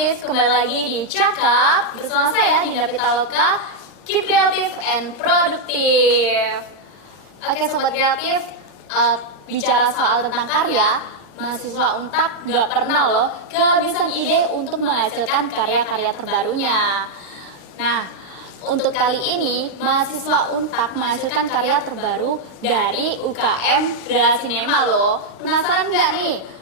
Kreatif, kembali lagi di Cakap bersama saya Dinda Pitaloka. Keep kreatif and produktif. Oke Sobat Kreatif, bicara soal tentang karya, mahasiswa Untak gak pernah loh kehabisan ide untuk menghasilkan karya-karya terbarunya. Nah, untuk kali ini mahasiswa Untak menghasilkan karya terbaru dari UKM Geraha Cinema loh. Penasaran gak nih?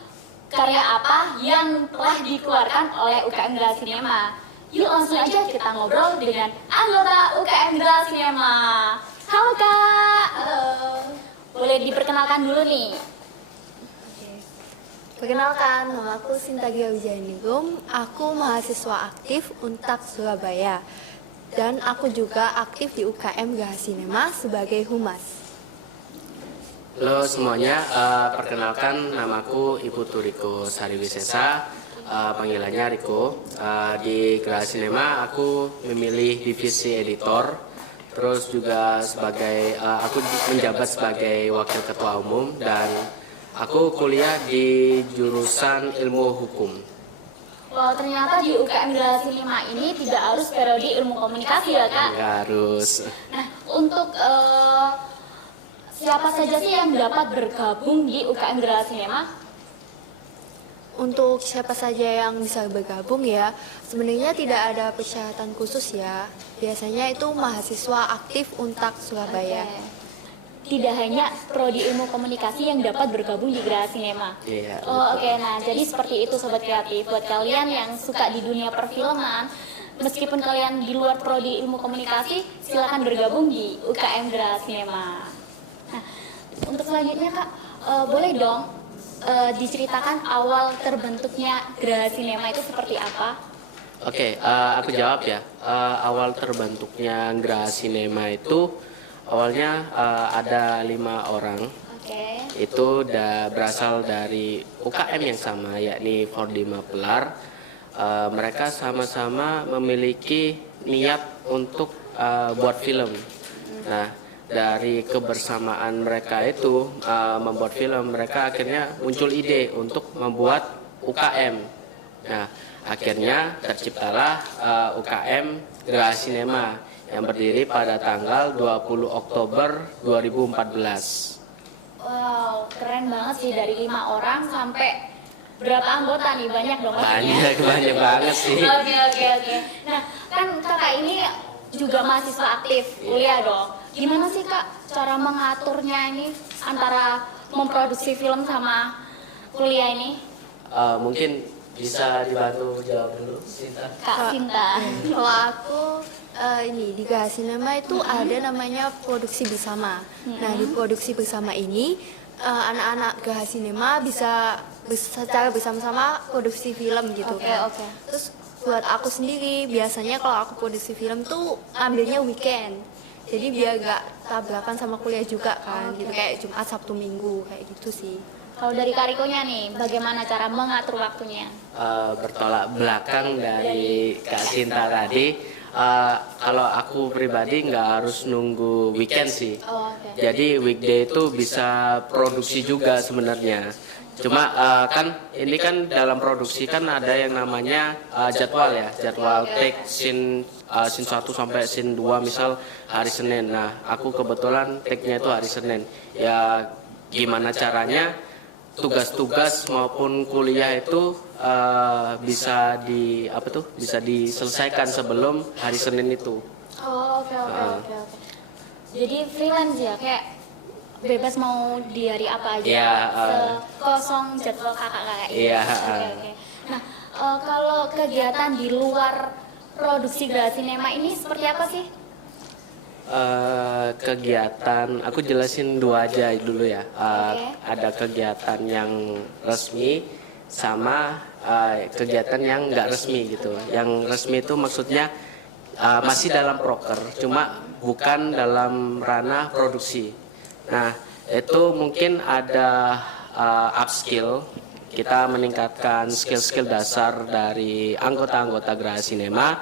Karya apa yang telah dikeluarkan oleh UKM Geraha Cinema? Yuk langsung aja kita ngobrol dengan anggota UKM Geraha Cinema. Halo Kak. Halo. Boleh diperkenalkan dulu nih. Perkenalkan, nama aku Sinta Gia Wijayaningrum. Aku mahasiswa aktif Untak Surabaya. Dan aku juga aktif di UKM Geraha Cinema sebagai humas. Halo semuanya, perkenalkan namaku Ibu Turiko Sariwisesa, panggilannya Riko. Di Geraha Cinema aku memilih divisi editor, terus juga sebagai aku menjabat sebagai wakil ketua umum dan aku kuliah di jurusan ilmu hukum. Wow, ternyata di UKM Geraha Cinema ini tidak harus prodi ilmu komunikasi ya Kak? Nggak harus. Nah, untuk siapa saja sih yang dapat bergabung di UKM Geraha Cinema? Untuk siapa saja yang bisa bergabung ya, sebenarnya tidak ada persyaratan khusus ya. Biasanya itu mahasiswa aktif Untak Surabaya. Tidak hanya prodi ilmu komunikasi yang dapat bergabung di Geraha Cinema. Iya. Oke. Nah jadi seperti itu Sobat Kreatif. Buat kalian yang suka di dunia perfilman, meskipun kalian di luar prodi ilmu komunikasi, silakan bergabung di UKM Geraha Cinema. Nah, untuk selanjutnya Kak, boleh dong diceritakan awal terbentuknya Geraha Cinema itu seperti apa? Oke, aku jawab ya. Awal terbentuknya Geraha Cinema itu awalnya ada 5 orang. Oke. Itu berasal dari UKM yang sama, yakni Fordi Mapelar. Mereka sama-sama memiliki niat untuk buat film. Nah, dari kebersamaan mereka itu membuat film, mereka akhirnya muncul ide untuk membuat UKM. Nah, akhirnya terciptalah UKM Geraha Cinema yang berdiri pada tanggal 20 Oktober 2014. Wow, keren banget sih, dari 5 orang sampai berapa anggota nih? Banyak dong pastinya. Banyak banget sih. Oke. Nah, kan kakak ini juga mahasiswa aktif, kuliah dong. Gimana sih Kak cara mengaturnya ini antara memproduksi film sama kuliah ini? Mungkin bisa dibantu jawab dulu, Sinta. Kak Sinta. Kalau aku di Geraha Cinema itu ada namanya produksi bersama. Nah, di produksi bersama ini anak-anak Geraha Cinema bisa secara bersama-sama produksi film gitu kan. Oke. Terus buat aku sendiri biasanya kalau aku produksi film tuh ambilnya weekend. Jadi biar gak tabrakan sama kuliah juga kan, gitu kayak Jumat, Sabtu, Minggu kayak gitu sih. Kalau dari Karikonya nih, bagaimana cara mengatur waktunya? Bertolak belakang dari Kak Sinta tadi, kalau aku pribadi nggak harus nunggu weekend sih. Oke. Jadi weekday itu bisa produksi juga sebenarnya. Cuma kan ini kan dalam produksi kan ada yang namanya jadwal ya, jadwal take scene 1 sampai scene 2 misal hari Senin. Nah, aku kebetulan take-nya itu hari Senin. Ya gimana caranya tugas-tugas maupun kuliah itu bisa bisa diselesaikan sebelum hari Senin itu. Oke. Jadi freelance ya, kayak bebas mau di hari apa aja, Iya, kosong jadwal kakak-kakak ini. Iya. Oke. Nah, kalau kegiatan di luar produksi Geraha Cinema ini seperti apa sih? Kegiatan aku jelasin 2 aja dulu ya. Oke. Ada kegiatan yang resmi sama kegiatan yang nggak resmi gitu. Yang resmi itu maksudnya masih dalam proker, cuma bukan dalam ranah produksi. Nah, itu mungkin ada upskill, kita meningkatkan skill-skill dasar dari anggota-anggota Geraha Cinema.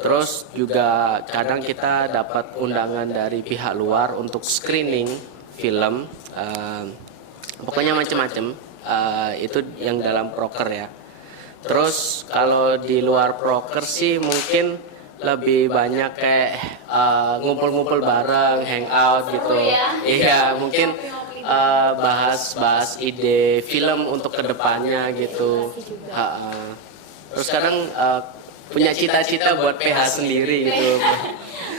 Terus juga kadang kita dapat undangan dari pihak luar untuk screening film, pokoknya macam-macam. Itu yang dalam proker ya. Terus kalau di luar proker sih mungkin lebih banyak kayak ngumpul-ngumpul bareng, hangout gitu. ya? Iya, mungkin bahas ide film untuk kedepannya gitu. Ha-ha. Terus kadang punya cita-cita buat PH sendiri gitu.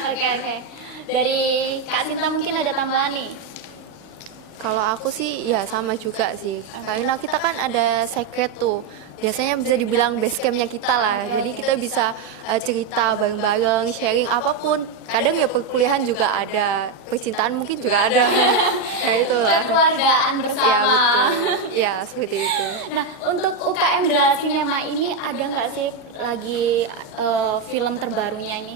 Oke. Dari Kak Sinta mungkin ada tambahan nih. Kalau aku sih ya sama juga sih. Karena kita kan ada secret tuh. Biasanya bisa dibilang base campnya kita lah. Jadi kita bisa cerita bareng-bareng, sharing apapun. Kadang ya perkuliahan juga ada, percintaan mungkin juga ada. Ya itulah. Kekeluargaan Ya bersama. betul. Ya seperti itu. Nah, untuk UKM Geraha Sinema ini ada nggak sih lagi film terbarunya ini?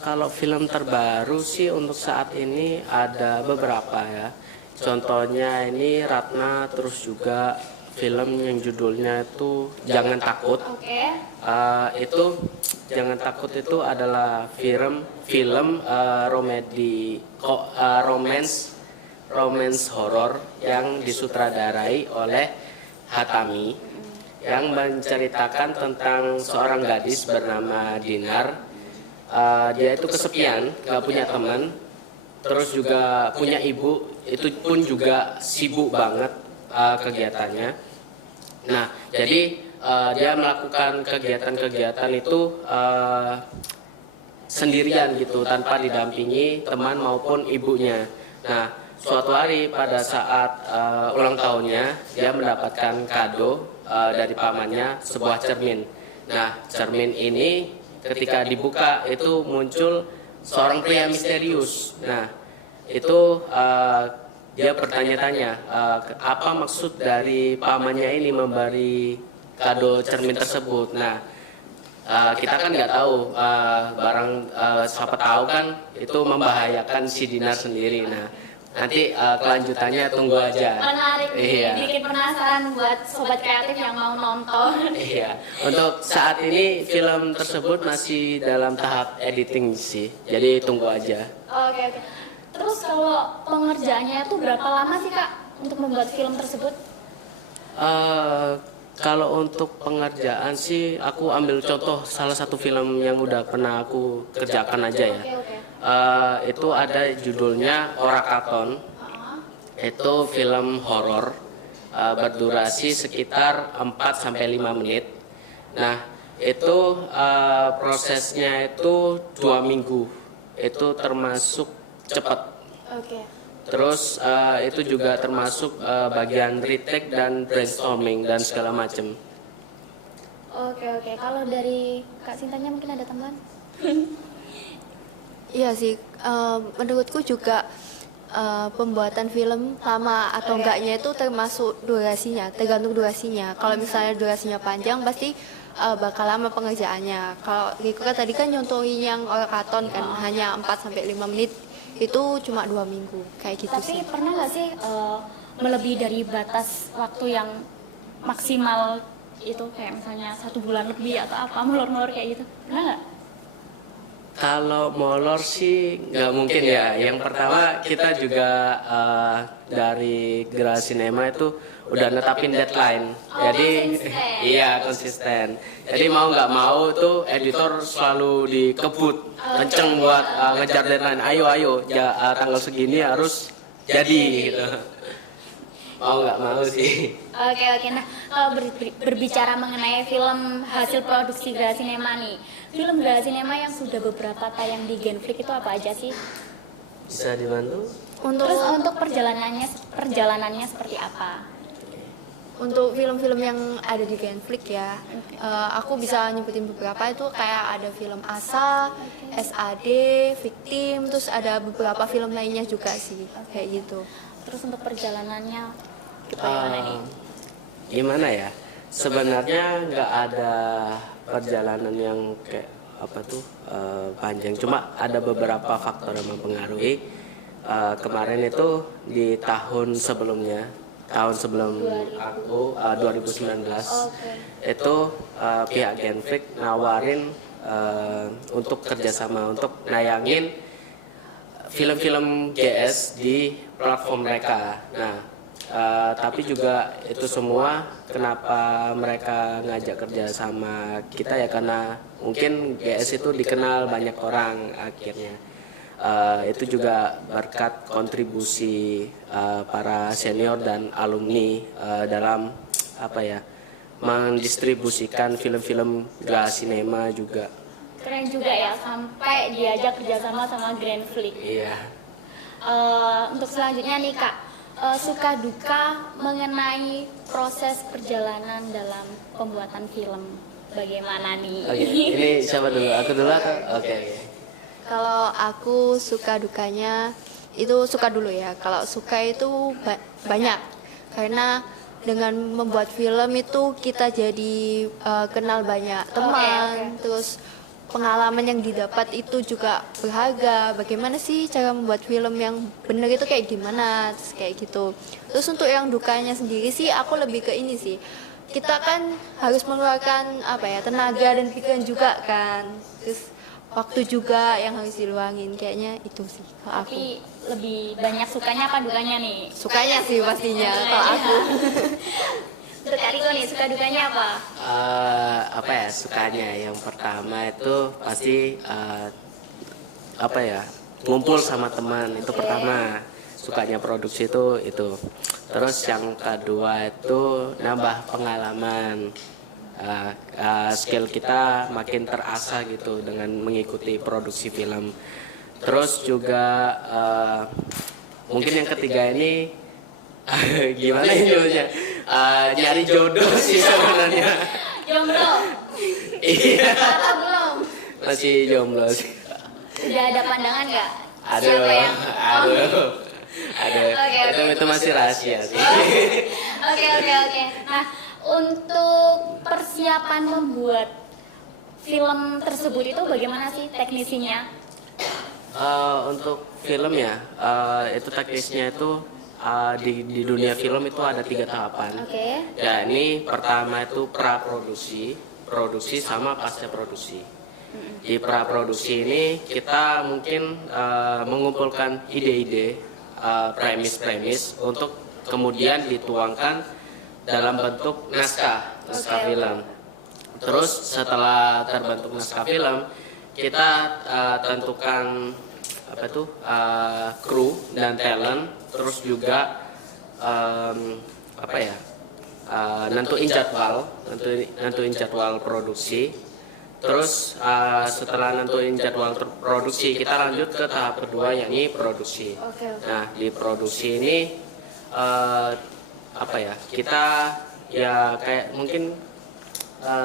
Kalau film terbaru sih untuk saat ini ada beberapa ya. Contohnya ini Ratna, terus juga film yang judulnya itu Jangan Takut. Oke. Itu Jangan Takut itu adalah film romance horor yang disutradarai oleh Hatami, yang menceritakan tentang seorang gadis bernama Dinar. Dia itu kesepian, gak punya teman, terus juga punya ibu, itu pun juga sibuk banget kegiatannya. Nah, jadi dia melakukan kegiatan-kegiatan itu sendirian gitu, tanpa didampingi teman maupun ibunya. Nah, suatu hari pada saat ulang tahunnya, dia mendapatkan kado dari pamannya, sebuah cermin. Nah, cermin ini ketika dibuka itu muncul seorang pria misterius. Nah, itu dia bertanya-tanya apa maksud dari pamannya ini memberi kado cermin tersebut. Nah, kita kan nggak tahu, siapa tahu kan itu membahayakan si Dinar sendiri. Nah, nanti kelanjutannya tunggu aja. Menarik nih, Iya. bikin penasaran buat sobat kreatif yang mau nonton. Iya, untuk saat ini film tersebut masih dalam tahap editing sih, jadi tunggu aja. Oke. Terus kalau pengerjaannya itu berapa lama sih Kak untuk membuat film tersebut? Kalau untuk pengerjaan sih, aku ambil contoh salah satu film yang udah pernah aku kerjakan aja ya. Oke. Itu ada judulnya Orakaton. Itu film horor berdurasi sekitar 4-5 menit. Nah, itu prosesnya itu 2 minggu. Itu termasuk cepat. Oke. Terus itu juga termasuk bagian retake dan brainstorming dan segala macam. Oke. Kalau dari Kak Sintanya mungkin ada tambahan? Iya sih, menurutku juga pembuatan film lama atau enggaknya itu termasuk durasinya, tergantung durasinya. Kalau misalnya durasinya panjang pasti bakal lama pengerjaannya. Kalau Riko kan tadi kan nyontohin yang Orakaton kan hanya 4-5 menit, itu cuma 2 minggu kayak gitu Tapi sih. pernah nggak sih melebihi dari batas waktu yang maksimal itu kayak misalnya 1 bulan lebih atau apa molor-molor kayak gitu? Pernah nggak? Kalau molor sih nggak mungkin ya. Yang pertama kita juga dari Geraha Sinema itu udah netapin deadline. Jadi konsisten. iya konsisten. Jadi mau nggak mau tuh editor selalu dikebut kenceng buat ngejar deadline. Ayo tanggal segini harus jadi gitu. Mau nggak mau sih. Oke. Nah, kalau berbicara mengenai film hasil produksi Geraha Sinema nih, film Geraha Sinema yang sudah beberapa tayang di Genflix itu apa aja sih? Bisa dibantu? Terus untuk perjalanannya seperti apa? Untuk film-film yang ada di Genflix ya, aku bisa nyebutin beberapa itu kayak ada film Asa, SAD, Victim, terus ada beberapa film lainnya juga sih kayak gitu. Terus untuk perjalanannya gimana nih? Gimana ya? Sebenarnya nggak ada perjalanan yang kayak panjang. Cuma ada beberapa faktor yang mempengaruhi. Kemarin itu di tahun sebelumnya, tahun sebelum aku 2019 itu pihak Genflix nawarin untuk kerjasama untuk nayangin film-film GS di platform mereka. Nah, Tapi juga itu semua kenapa mereka ngajak kerja sama kita ya karena mungkin GS itu dikenal banyak orang akhirnya. Itu juga berkat kontribusi para senior dan alumni dalam apa ya mendistribusikan film-film Graha Cinema juga. Keren juga ya, sampai diajak kerjasama sama Grand Flix. Iya. Untuk selanjutnya nih Kak, suka duka mengenai proses perjalanan dalam pembuatan film. Bagaimana nih? Oke, ini siapa dulu? Aku dulu atau? Oke. Kalau aku suka dukanya itu suka dulu ya. Kalau suka itu banyak karena dengan membuat film itu kita jadi kenal banyak teman, terus pengalaman yang didapat itu juga berharga. Bagaimana sih cara membuat film yang benar itu kayak gimana, terus kayak gitu. Terus untuk yang dukanya sendiri sih aku lebih ke ini sih. Kita kan harus mengeluarkan apa ya tenaga dan pikiran juga kan. Terus waktu juga yang harus diluangin kayaknya itu sih kalau aku. Tapi lebih banyak sukanya apa dukanya nih? Sukanya sih pastinya kalau aku. Untuk Kak Riko nih, suka dukanya apa? Apa ya sukanya? Yang pertama itu pasti apa ya ngumpul sama teman itu pertama. Sukanya produksi itu. Terus yang kedua itu nambah pengalaman. Skill kita makin terasah gitu dengan mengikuti produksi film. Terus juga mungkin yang ketiga ini gimana ya jawabnya? Nyari jodoh sih sebenarnya. Jomblo? Iya. Atau belum? Masih jomblo sih. Udah ada pandangan nggak? Aduh, Siapa yang? Aduh. Itu masih rahasia sih. Oke. Nah, untuk persiapan membuat film tersebut itu bagaimana sih teknisinya? Untuk film ya, itu teknisnya itu di dunia film itu ada 3 tahapan. Oke. Ya ini pertama itu praproduksi, produksi sama pasca produksi. Di praproduksi ini kita mungkin mengumpulkan ide-ide, premis-premis untuk kemudian dituangkan dalam bentuk naskah film. Terus setelah terbentuk naskah film, kita tentukan kru dan talent, terus juga nentuin jadwal produksi. Terus setelah nentuin jadwal produksi, kita lanjut ke tahap kedua yakni produksi. Nah di produksi ini kita ya kayak mungkin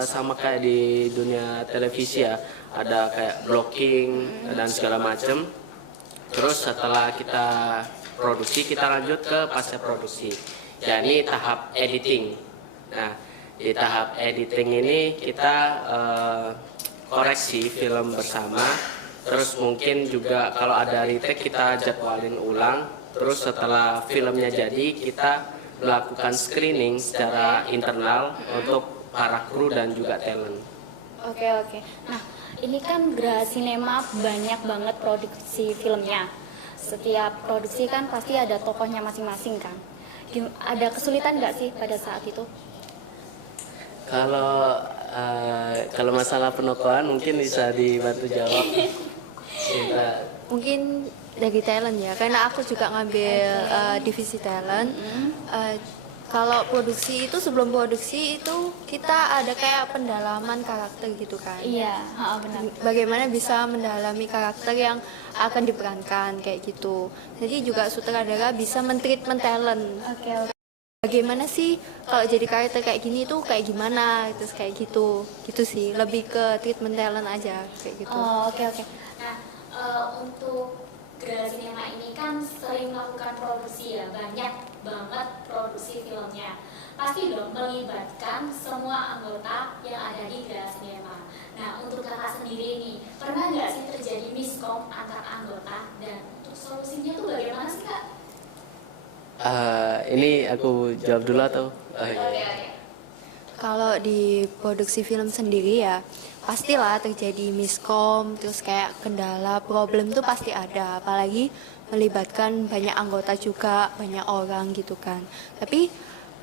sama kayak di dunia televisi ya, ada kayak blocking dan segala macam. Terus setelah kita produksi, kita lanjut ke pasca produksi, yakni tahap editing. Nah di tahap editing ini kita koreksi film bersama. Terus mungkin juga kalau ada retake kita jadwalin ulang. Terus setelah filmnya jadi, kita melakukan screening secara internal untuk para kru dan juga talent. Oke. Nah, ini kan Graha Cinema banyak banget produksi filmnya. Setiap produksi kan pasti ada tokohnya masing-masing kan. Ada kesulitan nggak sih pada saat itu? Kalau masalah penokohan mungkin bisa dibantu jawab. Mungkin dari talent ya, karena aku juga ngambil divisi talent. Kalau produksi itu sebelum produksi itu kita ada kayak pendalaman karakter gitu kan. Iya, benar. Bagaimana bisa mendalami karakter yang akan diperankan kayak gitu. Jadi juga sutradara bisa men-treatment talent. Oke. Bagaimana sih kalau jadi karakter kayak gini tuh kayak gimana, terus kayak gitu sih, lebih ke treatment talent aja kayak gitu. Oke. Nah, untuk Graha Cinema ini kan sering melakukan produksi ya, banyak banget produksi filmnya. Pasti dong melibatkan semua anggota yang ada di Graha Cinema. Nah, untuk kakak sendiri nih, pernah nggak sih terjadi miskom antar anggota, dan untuk solusinya tuh bagaimana sih Kak? Ini aku jawab dulu atau? Oke. Kalau di produksi film sendiri ya pastilah terjadi miskom, terus kayak kendala, problem tuh pasti ada. Apalagi melibatkan banyak anggota juga, banyak orang gitu kan. Tapi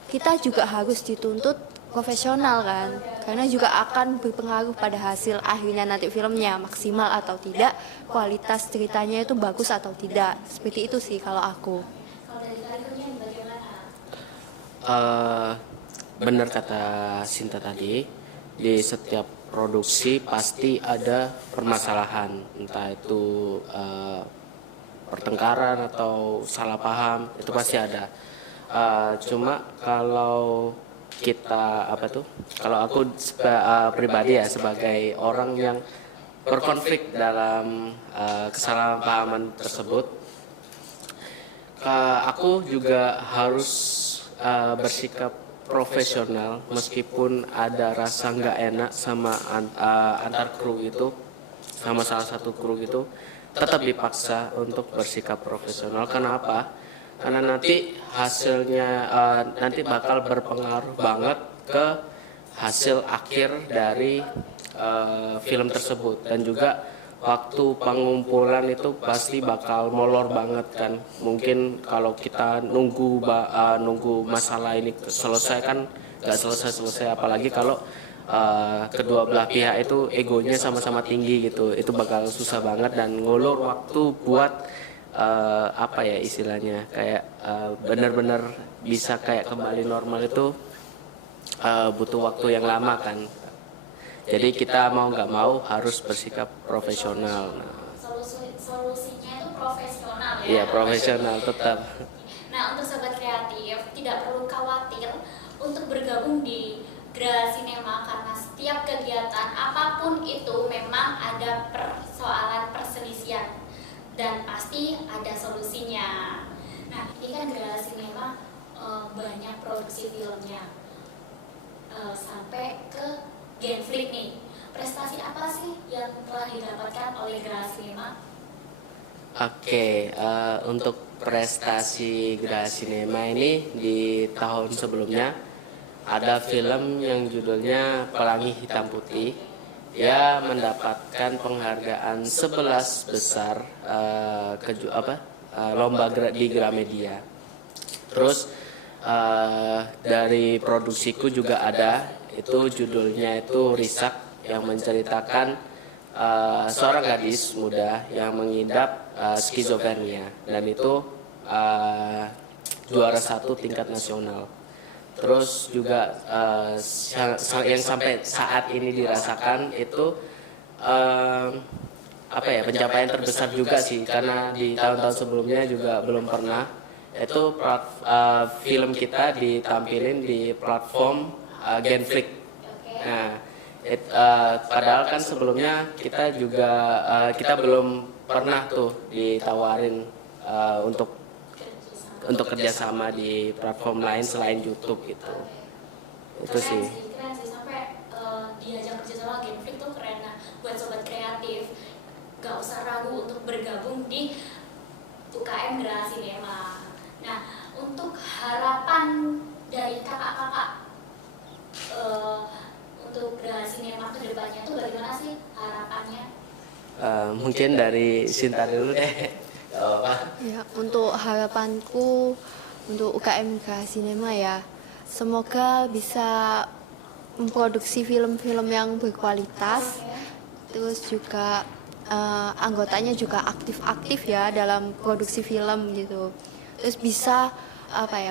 kita juga harus dituntut profesional kan, karena juga akan berpengaruh pada hasil akhirnya nanti filmnya maksimal atau tidak, kualitas ceritanya itu bagus atau tidak. Seperti itu sih kalau aku. Kalau dari Karikunya bagaimana? Eh, Benar kata Sinta tadi, di setiap produksi pasti ada permasalahan, entah itu pertengkaran atau salah paham, itu pasti ada. Cuma kalau kita kalau aku pribadi ya sebagai orang yang berkonflik dalam kesalahpahaman tersebut, aku juga harus bersikap profesional meskipun ada rasa nggak enak sama antar kru itu, sama salah satu kru itu, tetap dipaksa untuk bersikap profesional. Karena apa? Karena nanti hasilnya nanti bakal berpengaruh banget ke hasil akhir dari film tersebut, dan juga waktu pengumpulan itu pasti bakal molor banget kan. Mungkin kalau kita nunggu masalah ini selesai kan nggak selesai, apalagi kalau kedua belah pihak itu egonya sama-sama tinggi gitu, itu bakal susah banget dan ngulur waktu buat apa ya istilahnya, kayak benar-benar bisa kayak kembali normal itu butuh waktu yang lama kan. Jadi kita mau nggak mau harus bersikap profesional. Solusinya itu profesional ya. Iya, profesional tetap. Nah, untuk sobat kreatif tidak perlu khawatir untuk bergabung di Gra Cinema, karena setiap kegiatan apapun itu memang ada persoalan perselisihan dan pasti ada solusinya. Nah, ini kan Gra Cinema banyak produksi filmnya sampai ke Genflix nih. Prestasi apa sih yang telah didapatkan oleh Gra Cinema? Oke, untuk prestasi Gra Cinema ini di tahun sebelumnya ada film yang judulnya Pelangi Hitam Putih. Dia mendapatkan penghargaan 11 besar lomba di Gramedia. Terus dari produksiku juga ada, itu judulnya itu Risak, yang menceritakan seorang gadis muda yang mengidap skizofrenia, dan itu juara 1 tingkat nasional. Terus juga yang sampai saat ini dirasakan itu pencapaian terbesar juga sih, karena di tahun-tahun sebelumnya juga belum pernah. Itu film kita ditampilin di platform Genflix. Nah, padahal kan sebelumnya kita juga kita belum pernah tuh ditawarin untuk kerjasama di platform lain selain YouTube gitu. Itu sih. Keren sih sampai diajak kerjasama Genflix tuh keren. Nah, buat sobat kreatif gak usah ragu untuk bergabung di UKM Gra Cinema. Nah, untuk harapan dari kakak-kakak untuk Gra Cinema ke depannya tuh bagaimana sih harapannya? Mungkin dari Sinta dulu deh. Ya, untuk harapanku untuk UKM Gra Cinema ya, semoga bisa memproduksi film-film yang berkualitas, terus juga anggotanya juga aktif-aktif ya dalam produksi film gitu. Terus bisa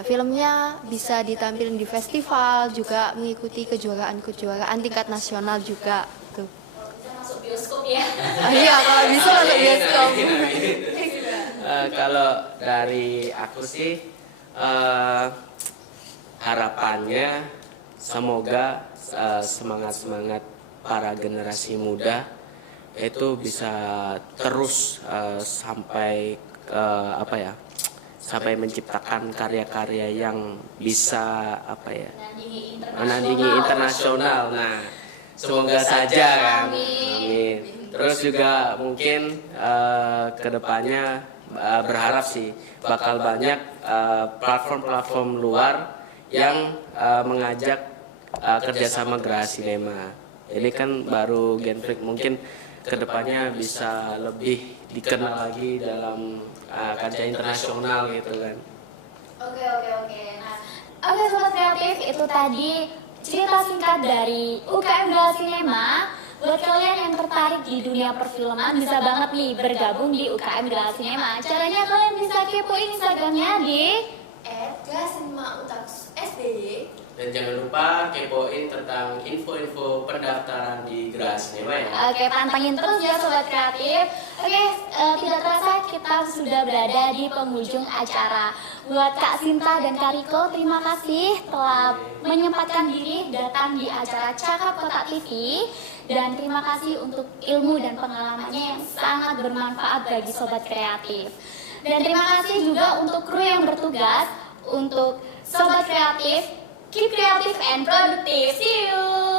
filmnya bisa ditampilkan di festival, juga mengikuti kejuaraan tingkat nasional juga tuh. Bisa masuk bioskop ya? Iya, kalau bisa masuk bioskop. Kalau dari aku sih harapannya semoga semangat para generasi muda itu bisa terus sampai sampai menciptakan karya-karya yang bisa menandingi internasional. Nah, semoga saja kan. Amin. Terus juga mungkin kedepannya berharap sih bakal banyak platform-platform luar yang mengajak kerjasama Geraha Cinema. Jadi kan baru Genflix mungkin kedepannya bisa lebih dikenal lagi dalam kancah internasional gitu kan. Oke. Nah, oke sobat kreatif, itu tadi cerita singkat dari UKM Geraha Cinema. Buat kalian yang tertarik di dunia perfilman bisa banget nih bergabung di UKM Geraha Cinema. Caranya kalian bisa kepoin Instagramnya di @gerahacinema_SDY. Dan jangan lupa kepoin tentang info-info pendaftaran di Geraha Cinema ya. Oke, pantengin terus ya sobat kreatif. Oke, tidak terasa kita sudah berada di penghujung acara. Buat Kak Sinta dan Kak Riko, terima kasih telah menyempatkan diri datang di acara Cakap Kotak TV. Dan terima kasih untuk ilmu dan pengalamannya yang sangat bermanfaat bagi sobat kreatif. Dan terima kasih juga untuk kru yang bertugas, untuk sobat kreatif. Keep creative and productive. See you.